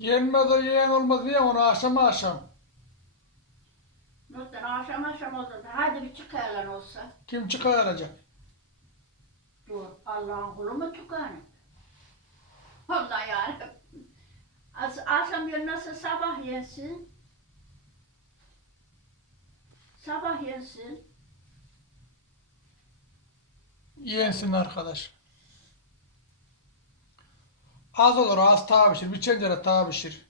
Yenmez o yiyen olmaz diye onu akşam akşam. Nurten akşam akşam oldu. Hadi bir çıkaylan olsa. Kim çıkaracak? Dur Allah'ın kulu mu çıkarın? Vallahi yarabbim. As akşam yer nasıl sabah yensin? Sabah yensin. Yensin arkadaş. Az olur az tava pişir. Bir çencere pişir.